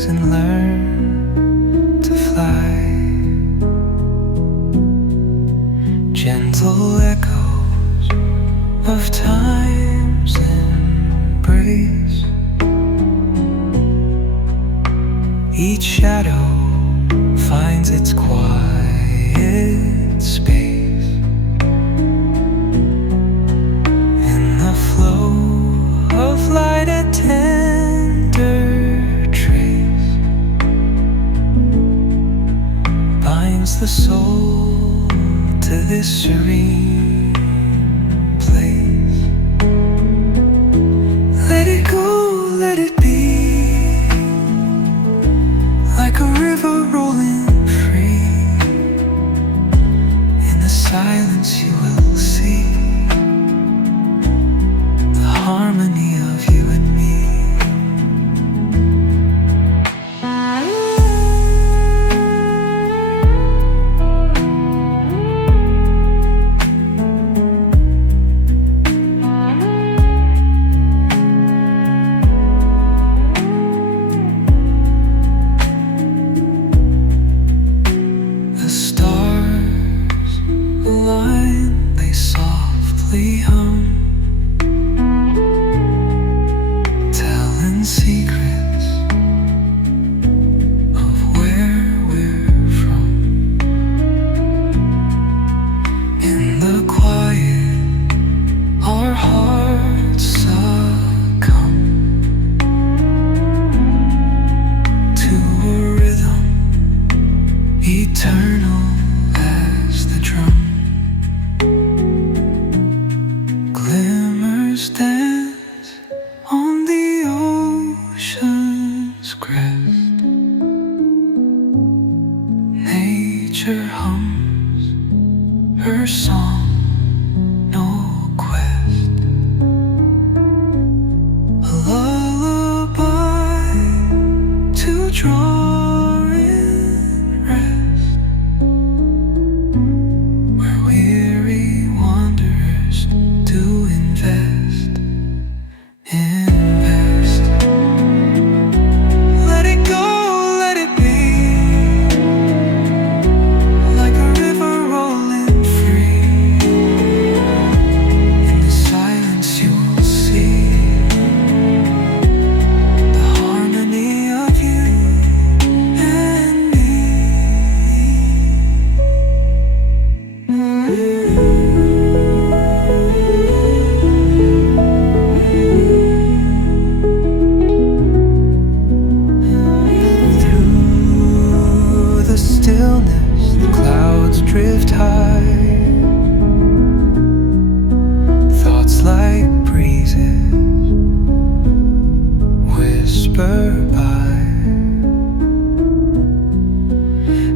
wings and learn to fly. Gentle echoes of time's embrace. Each shadow finds its quiet space. In the flow of light, a tender trace binds the soul to this serene place. Let it go, let it be, like a river rolling free. In the silence you will see the harmony of you and me. The stars align, they softly hum, telling secrets of where we're from. In the quiet, our hearts succumb to a rhythm eternal as the drum. Glimmers dance on the ocean's crest. Nature hums her song, no quest. A lullaby to draw in rest, where weary wanderers do invest. Let it go, let it be, like a river rolling free. In the silence you will see the harmony of you and me. Through the stillness, the clouds drift high. Thoughts like breezes whisper by.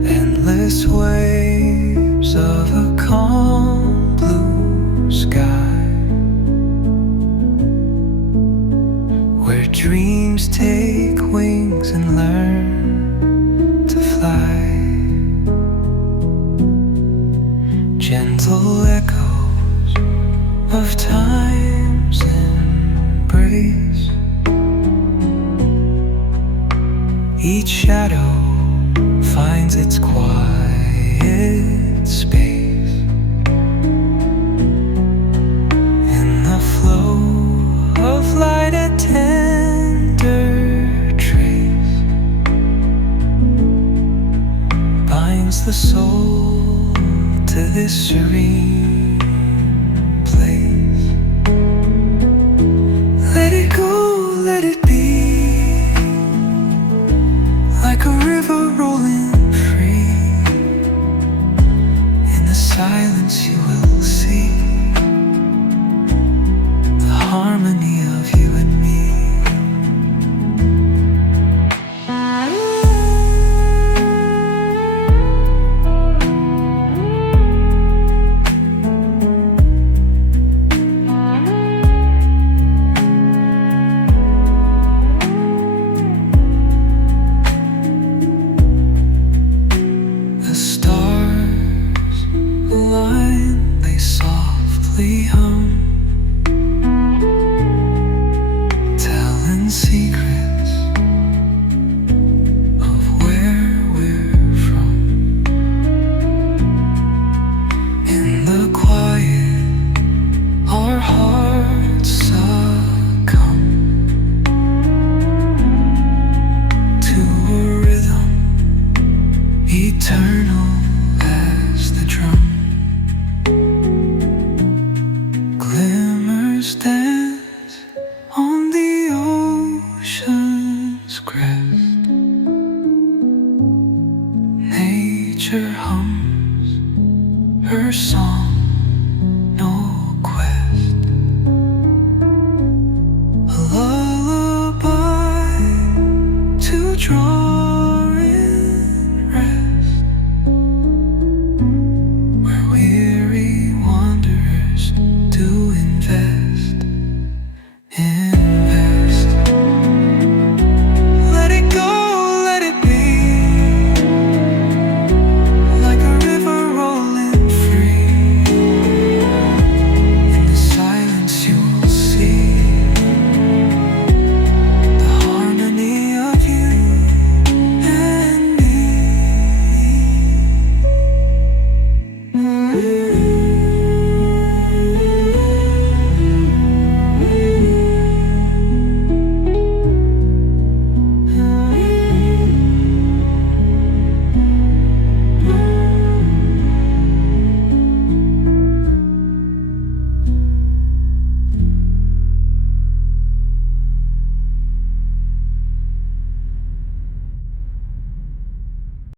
Endless waves of a calm blue sky, where dreams take wings and learn to fly. Gentle echoes of time's embrace. Each shadow finds its quiet space. In the flow of light, a tender trace binds the soul to this serene